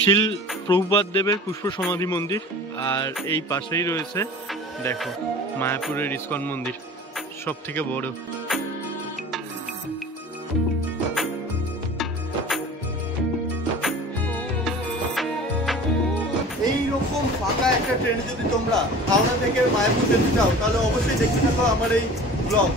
শিল প্রভুপাদ দেবের পুষ্প সমাধি মন্দির, আর এই পাশেই রয়েছে দেখো মায়াপুরের ইস্কন মন্দির, সব থেকে বড়। এইরকম ফাঁকা একটা ট্রেনে যদি তোমরা হাওড়া থেকে মায়াপুর যেতে চাও তাহলে অবশ্যই দেখতে থাকো আমার এই ব্লগ।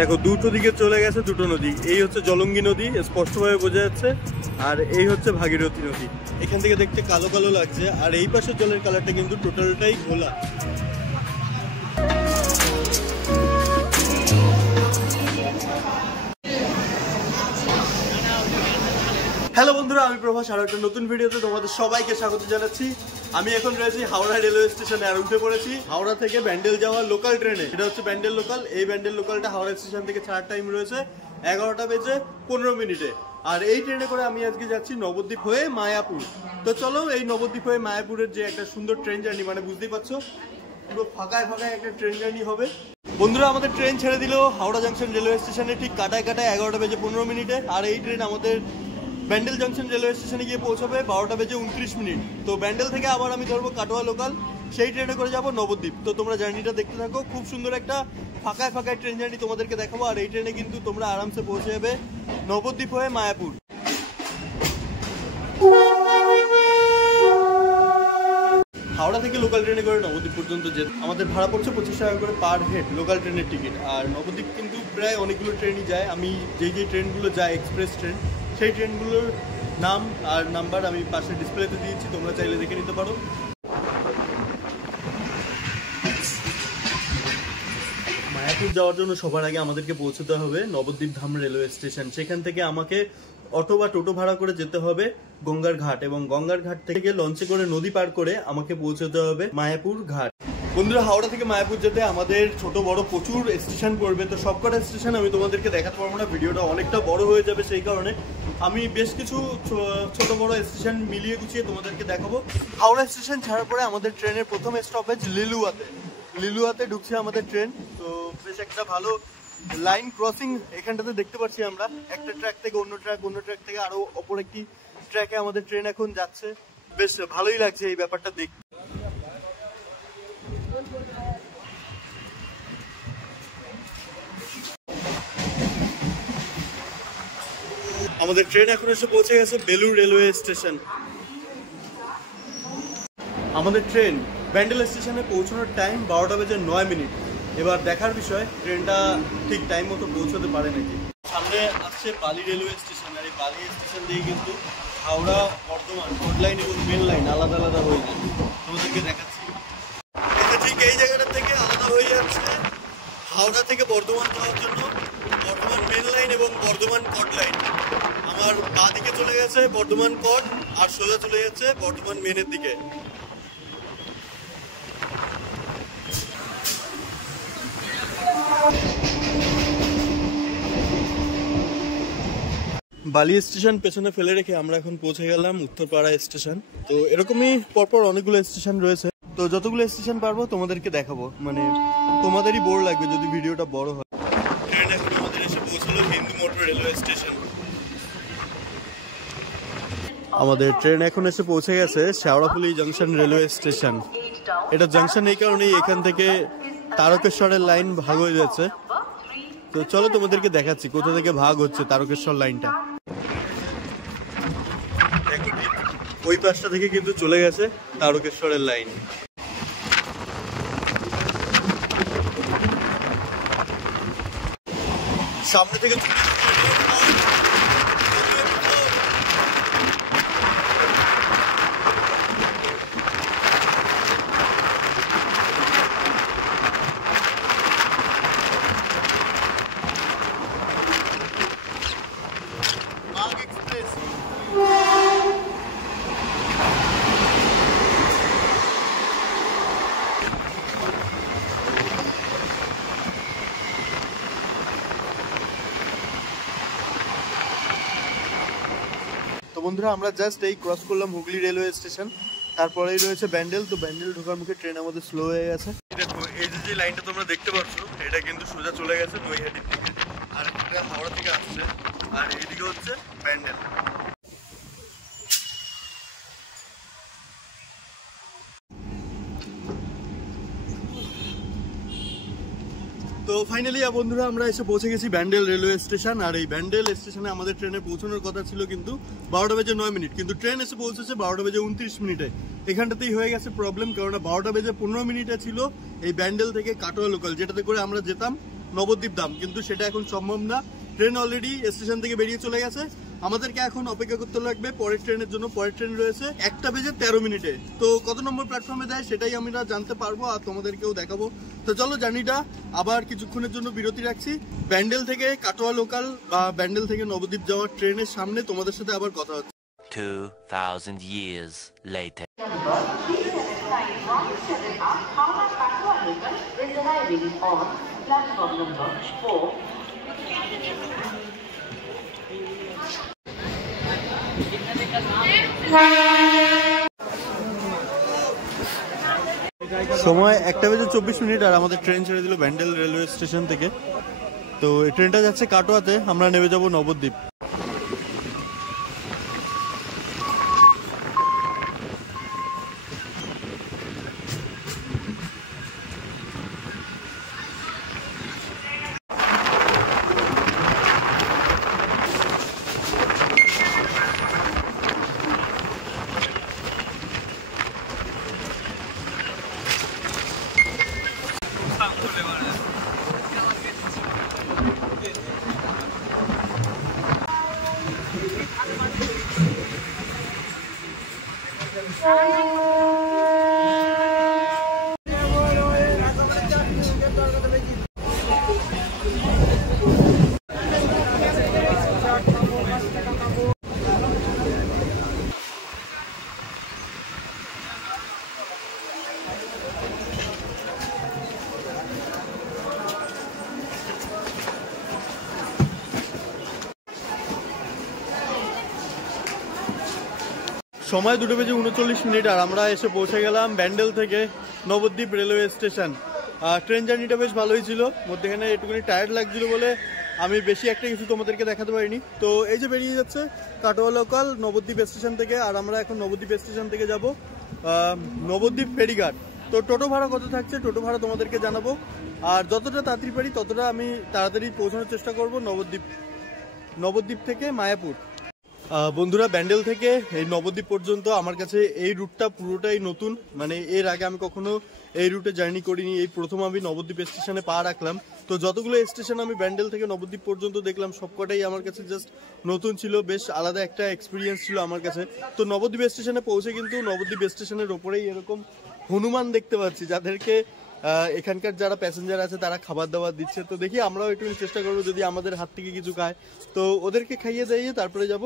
দেখো দুটো দিকে চলে গেছে দুটো নদী, এই হচ্ছে জলঙ্গি নদী স্পষ্টভাবে বোঝা যাচ্ছে, আর এই হচ্ছে ভাগীরথী নদী। এখান থেকে দেখতে কালো কালো লাগছে, আর এই পাশের জলের কালারটা কিন্তু টোটালটাই ঘোলা। হ্যালো বন্ধুরা, আমি প্রভাস, আর একটা নতুন ভিডিওতে তোমাদের সবাইকে স্বাগত জানাচ্ছি। আমি এখন রয়েছি হাওড়া রেলওয়ে স্টেশনে, আর উঠে পড়েছি হাওড়া থেকে ব্যান্ডেল যাওয়ার লোকাল ট্রেনে। এটা হচ্ছে ব্যান্ডেল লোকাল। এই ব্যান্ডেল লোকালটা হাওড়া স্টেশন থেকে ছাড়ার টাইম রয়েছে 11টা বেজে 15 মিনিটে। আর এই ট্রেনে করে আমি আজকে যাচ্ছি নবদ্বীপ হয়ে মায়াপুর। তো চলো এই নবদ্বীপ হয়ে মায়াপুরের যে একটা সুন্দর ট্রেন জার্নি, মানে বুঝতেই পারছো পুরো ফাঁকায় ফাঁকায় একটা ট্রেন জার্নি হবে। বন্ধুরা, আমাদের ট্রেন ছেড়ে দিল হাওড়া জাংশন রেলওয়ে স্টেশনে ঠিক কাটায় 11টা বেজে 15 মিনিটে। আর এই ট্রেন আমাদের ব্যান্ডেল জংশন রেলওয়ে স্টেশনে গিয়ে পৌঁছাবে 12টা বেজে 29 মিনিট। তো ব্যান্ডেল থেকে আবার আমি ধরবো কাটোয়া লোকাল, সেই ট্রেনে করে যাবো নবদ্বীপ। তো তোমরা জার্নিটা দেখতে থাকো, খুব সুন্দর একটা ফাঁকায় ফাঁকায় ট্রেন জার্নি তোমাদেরকে দেখাবো। আর এই ট্রেনে কিন্তু তোমরা আরামসে পৌঁছে যাবে নবদ্বীপ হয়ে মায়াপুর। হাওড়া থেকে লোকাল ট্রেনে করে নবদ্বীপ পর্যন্ত যেতে আমাদের ভাড়া পড়ছে 25 টাকা করে পার হেড লোকাল ট্রেনের টিকিট। আর নবদ্বীপ কিন্তু প্রায় অনেকগুলো ট্রেনই যায়। আমি যেই ট্রেনগুলো যায় এক্সপ্রেস ট্রেন, সেই ট্রেনগুলোর নাম আর নাম্বার আমি পাশে ডিসপ্লেতে দিয়েছি, তোমরা চাইলে দেখে নিতে পারো। মায়াপুর যাওয়ার জন্য সবার আগে আমাদেরকে পৌঁছতে হবে নবদ্বীপ ধাম রেলওয়ে স্টেশন। সেখান থেকে আমাকে অটো বা টোটো ভাড়া করে যেতে হবে গঙ্গার ঘাট, এবং গঙ্গার ঘাট থেকে লঞ্চে করে নদী পার করে আমাকে পৌঁছতে হবে মায়াপুর ঘাট। বন্ধুরা, হাওড়া থেকে মায়াপুর যেতে আমাদের ছোট বড় প্রচুর স্টেশন পড়বে। তো সবকটা স্টেশন আমি তোমাদেরকে দেখাতে পারবো না, ভিডিওটা অনেকটা বড় হয়ে যাবে। সেই কারণে আমি বেশ কিছু ছোট বড় স্টেশন মিলিয়ে গুছিয়ে তোমাদেরকে দেখাবো। হাওড়া স্টেশন ছাড়ার পরে আমাদের ট্রেনের প্রথম স্টপেজ লিলুয়াতে ঢুকছে আমাদের ট্রেন। তো বেশ একটা ভালো লাইন ক্রসিং এখানটাতে দেখতে পাচ্ছি আমরা, একটা ট্র্যাক থেকে অন্য ট্র্যাক থেকে আরো অপর একটি ট্র্যাকে আমাদের ট্রেন এখন যাচ্ছে। বেশ ভালোই লাগছে এই ব্যাপারটা দেখতে। আমাদের ট্রেন এখন এসে পৌঁছে গেছে বেলুর রেলওয়ে স্টেশন। আমাদের ট্রেন ব্যান্ডেল স্টেশনে পৌঁছানোর টাইম 12টা বেজে 9 মিনিট। এবার দেখার বিষয় ট্রেনটা ঠিক টাইম মতো পৌঁছতে পারে নাকি। সামনে আসছে বালি রেলওয়ে স্টেশন, আর এই বালি স্টেশন দিয়ে কিন্তু হাওড়া বর্ধমান কোড লাইন এবং মেন লাইন আলাদা আলাদা হয়ে যায়। তোমাদেরকে দেখাচ্ছি, ঠিক এই জায়গাটা থেকে আলাদা হয়ে যাচ্ছে হাওড়া থেকে বর্ধমান যাওয়ার জন্য বর্ধমান মেন লাইন এবং বর্ধমান কোড লাইন। আমার বাঁ দিকে চলে গেছে বর্ধমান কোড, আর সোজা চলে যাচ্ছে বর্ধমান মেনের দিকে। বালি স্টেশন পেছনে ফেলে রেখে আমরা এখন পৌঁছে গেলাম উত্তরপাড়া স্টেশন। তো এরকমই পরপর অনেকগুলো স্টেশন রয়েছে, তো যতগুলো স্টেশন পারবো তোমাদেরকে দেখাবো, মানে তোমাদেরই বোর লাগবে যদি ভিডিওটা বড় হয়। ট্রেন এখন আমাদের এসে পৌঁছলো হিন্দু মোটর রেলওয়ে স্টেশন। আমাদের ট্রেন এখন এসে পৌঁছে গেছে শেওড়াফুলি জংশন রেলওয়ে স্টেশন। এটা জংশন এই কারণেই এখান থেকে তারকেশ্বরের লাইন ভাগ হয়ে যাচ্ছে। তো চলো তোমাদেরকে দেখাচ্ছি কোথা থেকে ভাগ হচ্ছে তারকেশ্বর লাইনটা। ওই পাশটা থেকে কিন্তু চলে গেছে তারকেশ্বরের লাইন। সামনে থেকে বন্ধুরা, আমরা জাস্ট এই ক্রস করলাম হুগলি রেলওয়ে স্টেশন, তারপরেই রয়েছে ব্যান্ডেল। তো ব্যান্ডেল ঢোকার মুখে ট্রেন আমাদের স্লো হয়ে গেছে। দেখো এই যে লাইনটা তোমরা দেখতে পাচ্ছ এটা কিন্তু সোজা চলে গেছে নৈহাটির দিকে, আর এটা হাওড়া থেকে আসছে, আর এইদিকে হচ্ছে ব্যান্ডেল। তো ফাইনালি বন্ধুরা আমরা এসে পৌঁছে গেছি ব্যান্ডেল রেলওয়ে স্টেশন। আর এই ব্যান্ডেল স্টেশনে আমাদের ট্রেনে পৌঁছানোর কথা ছিল কিন্তু 12:09, কিন্তু ট্রেন এসে পৌঁছেছে 12:29। এখানটাতেই হয়ে গেছে প্রবলেম, কারণ 12:15 ছিল এই ব্যান্ডেল থেকে কাটোয়া লোকাল, যেটাতে করে আমরা যেতাম নবদ্বীপ ধাম, কিন্তু সেটা এখন সম্ভব না। ট্রেন অলরেডি স্টেশন থেকে বেরিয়ে চলে গেছে, আমাদেরকে এখন অপেক্ষা করতে লাগবে পরের ট্রেনের জন্য। পরের ট্রেন রয়েছে 1:13। তো কত নম্বর প্ল্যাটফর্মে দেয় সেটাই আমরা জানতে পারবো আর তোমাদেরকেও দেখাবো। তো চলো জার্নিটা আবার কিছুক্ষণের জন্য বিরতি রাখছি। ব্যান্ডেল থেকে কাটোয়া লোকাল বা ব্যান্ডেল থেকে নবদ্বীপ যাওয়ার ট্রেনের সামনে তোমাদের সাথে আবার কথা হচ্ছে। 2000 years later. সময় 1:24 আর আমাদের ট্রেন ছেড়ে দিল ব্যান্ডেল রেলওয়ে স্টেশন থেকে। তো এই ট্রেনটা যাচ্ছে কাটোয়াতে, আমরা নেমে যাব নবদ্বীপ। সময় 2:39 আর আমরা এসে পৌঁছে গেলাম ব্যান্ডেল থেকে নবদ্বীপ রেলওয়ে স্টেশন। ট্রেন জার্নিটা বেশ ভালোই ছিল, মধ্যেখানে একটুখানি টায়ার্ড লাগছিল বলে আমি বেশি একটা কিছু তোমাদেরকে দেখাতে পারিনি। তো এই যে বেরিয়ে যাচ্ছে কাটোয়া লোকাল নবদ্বীপ স্টেশন থেকে, আর আমরা এখন নবদ্বীপ স্টেশন থেকে যাব নবদ্বীপ ফেরিঘাট। তো টোটো ভাড়া কত থাকছে টোটো ভাড়া তোমাদেরকে জানাবো, আর যতটা তাড়াতাড়ি পারি ততটা আমি তাড়াতাড়ি পৌঁছানোর চেষ্টা করব নবদ্বীপ থেকে মায়াপুর। বন্ধুরা ব্যান্ডেল থেকে এই নবদ্বীপ পর্যন্ত আমার কাছে এই রুটটা পুরোটাই নতুন, মানে এর আগে আমি কখনো এই রুটে জার্নি করিনি, এই প্রথম আমি নবদ্বীপ স্টেশনে পা রাখলাম। তো যতগুলো স্টেশন আমি ব্যান্ডেল থেকে নবদ্বীপ পর্যন্ত দেখলাম সবকটাই আমার কাছে জাস্ট নতুন ছিল, বেশ আলাদা একটা এক্সপিরিয়েন্স ছিল আমার কাছে। তো নবদ্বীপ স্টেশনে পৌঁছে কিন্তু নবদ্বীপ স্টেশনের ওপরেই এরকম হনুমান দেখতে পাচ্ছি, যাদেরকে এখানকার যারা প্যাসেঞ্জার আছে তারা খাবার দাবার দিচ্ছে। তো দেখি আমরাও একটু চেষ্টা করবো যদি আমাদের হাত থেকে কিছু খায় তো ওদেরকে খাইয়ে দাইয়ে তারপরে যাব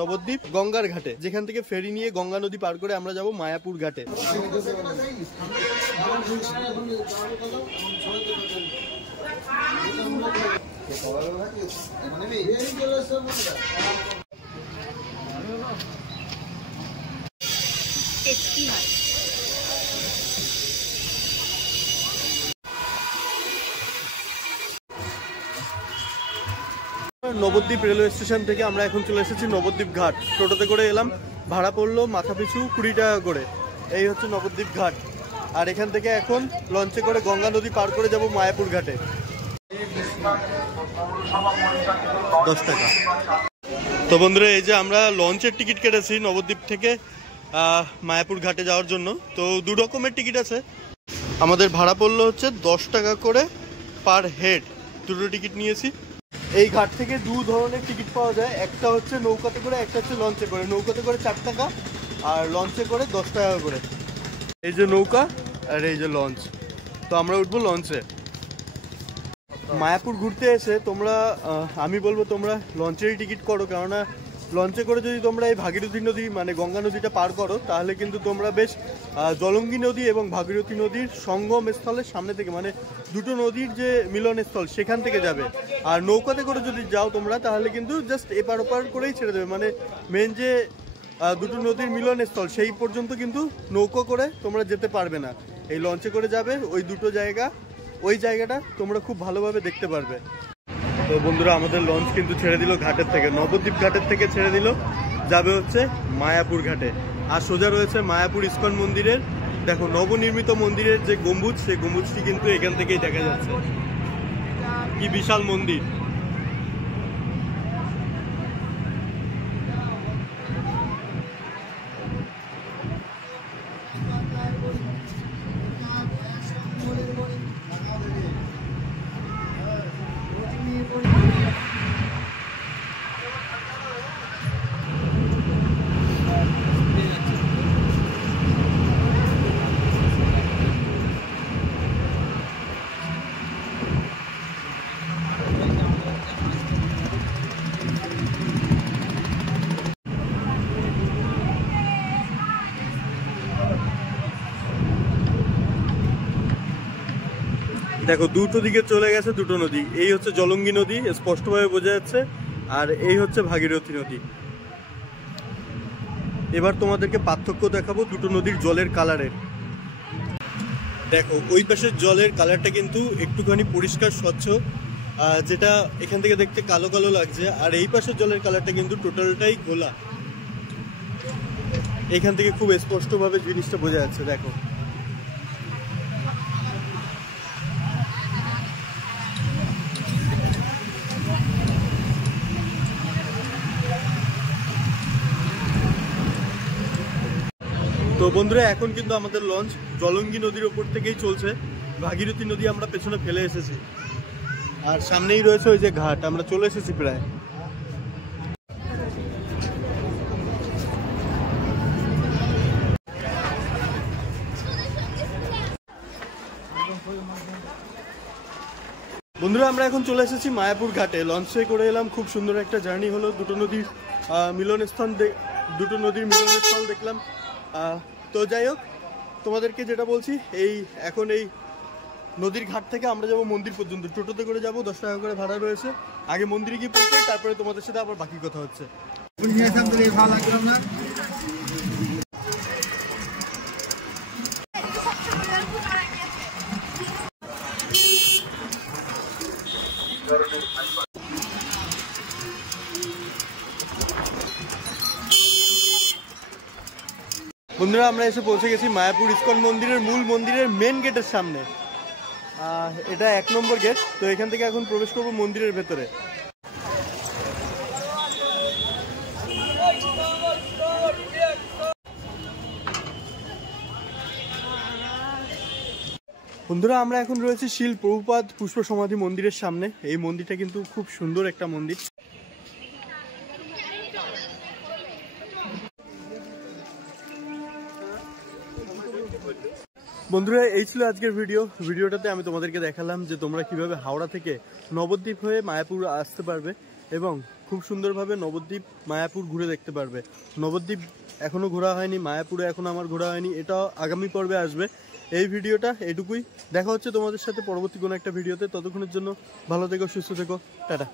নবদ্বীপ গঙ্গার ঘাটে, যেখান থেকে ফেরি নিয়ে গঙ্গা নদী পার করে আমরা যাব মায়াপুর ঘাটে। নবদ্বীপ রেলওয়ে স্টেশন থেকে আমরা এখন চলে এসেছি নবদ্বীপ ঘাট। টোটোতে করে এলাম, ভাড়া পড়লো মাথা পিছু 20 টাকা করে। এই হচ্ছে নবদ্বীপ ঘাট, আর এখান থেকে এখন লঞ্চে করে গঙ্গা নদী পার করে যাব মায়াপুর ঘাটে। 10 টাকা। তো বন্ধুরা এই যে আমরা লঞ্চের টিকিট কেটেছি নবদ্বীপ থেকে মায়াপুর ঘাটে যাওয়ার জন্য। তো 2 রকমের টিকিট আছে, আমাদের ভাড়া পড়লো হচ্ছে 10 টাকা করে পার হেড। 2টো টিকিট নিয়েছি। এই ঘাট থেকে 2 ধরনের টিকিট পাওয়া যায়, একটা হচ্ছে নৌকাতে করে, একটা হচ্ছে লঞ্চে করে। নৌকাতে করে 4 টাকা আর লঞ্চে করে 10 টাকা করে। এই যে নৌকা আর এই যে লঞ্চ, তো আমরা উঠবো লঞ্চে। মায়াপুর ঘুরতে এসে তোমরা আমি বলবো তোমরা লঞ্চেরই টিকিট করো, কেননা লঞ্চে করে যদি তোমরা এই ভাগীরথী নদী মানে গঙ্গা নদীটা পার করো তাহলে কিন্তু তোমরা বেশ জলঙ্গি নদী এবং ভাগীরথী নদীর সঙ্গম স্থলের সামনে থেকে, মানে দুটো নদীর যে মিলনস্থল সেখান থেকে যাবে। আর নৌকাতে করে যদি যাও তোমরা তাহলে কিন্তু জাস্ট এপার ওপার করেই ছেড়ে দেবে, মানে মেন যে দুটো নদীর মিলনস্থল সেই পর্যন্ত কিন্তু নৌকো করে তোমরা যেতে পারবে না। এই লঞ্চে করে যাবে ওই দুটো জায়গা, ওই জায়গাটা তোমরা খুব ভালোভাবে দেখতে পারবে। তো বন্ধুরা আমাদের লঞ্চ কিন্তু ছেড়ে দিল ঘাটের থেকে, নবদ্বীপ ঘাটের থেকে ছেড়ে দিল, যাবে হচ্ছে মায়াপুর ঘাটে। আর সোজা রয়েছে মায়াপুর ইস্কন মন্দিরের, দেখো নবনির্মিত মন্দিরের যে গম্বুজ, সেই গম্বুজটি কিন্তু এখান থেকেই দেখা যাচ্ছে। কি বিশাল মন্দির! দেখো দুটো দিকে চলে গেছে দুটো নদী, এই হচ্ছে জলঙ্গি নদী স্পষ্টভাবে বোঝা যাচ্ছে, আর এই হচ্ছে ভাগীরথী নদী। এবার তোমাদেরকে পার্থক্য দেখাবো দুটো নদীর জলের কালারের। দেখো ওই পাশের জলের কালারটা কিন্তু একটুখানি পরিষ্কার স্বচ্ছ, যেটা এখান থেকে দেখতে কালো কালো লাগছে, আর এই পাশের জলের কালারটা কিন্তু টোটালটাই ঘোলা। এখান থেকে খুব স্পষ্টভাবে জিনিসটা বোঝা যাচ্ছে। দেখো তো বন্ধুরা এখন কিন্তু আমাদের লঞ্চ জলঙ্গি নদীর ওপর থেকেই চলছে, ভাগীরথী নদী আমরা পেছনে ফেলে এসেছি, আর সামনেই রয়েছে ওই যে ঘাট, আমরা চলে এসেছি প্রায়। বন্ধুরা আমরা এখন চলে এসেছি মায়াপুর ঘাটে, লঞ্চে করে এলাম, খুব সুন্দর একটা জার্নি হলো, দুটো নদীর মিলনস্থল দেখলাম। তো যাই হোক, তোমাদেরকে যেটা বলছি, এখন এই নদীর ঘাট থেকে আমরা যাবো মন্দির পর্যন্ত, টোটোতে করে যাবো, 10 টাকা করে ভাড়া রয়েছে। আগে মন্দিরে গিয়ে পৌঁছাই, তারপরে তোমাদের সাথে আবার বাকি কথা হচ্ছে। বন্ধুরা আমরা এসে পৌঁছে গেছি মায়াপুর ইস্কন মন্দিরের মূল মন্দিরের মেন গেটের সামনে। এটা 1 নম্বর গেট। তো এখান থেকে এখন প্রবেশ করব মন্দিরের ভেতরে। বন্ধুরা আমরা এখন রয়েছি শিল প্রভুপাদ পুষ্প সমাধি মন্দিরের সামনে। এই মন্দিরটা কিন্তু খুব সুন্দর একটা মন্দির। বন্ধুরা এই ছিল আজকের ভিডিওটাতে আমি তোমাদেরকে দেখালাম যে তোমরা কিভাবে হাওড়া থেকে নবদ্বীপ হয়ে মায়াপুর আসতে পারবে এবং খুব সুন্দরভাবে নবদ্বীপ মায়াপুর ঘুরে দেখতে পারবে। নবদ্বীপ এখনো ঘোরা হয়নি, মায়াপুরে এখনো আমার ঘোরা হয়নি, এটাও আগামী পর্বে আসবে। এই ভিডিওটা এটুকুই, দেখা হচ্ছে তোমাদের সাথে পরবর্তী কোনো একটা ভিডিওতে। ততক্ষণের জন্য ভালো থেকো, সুস্থ থেকো, টাটা।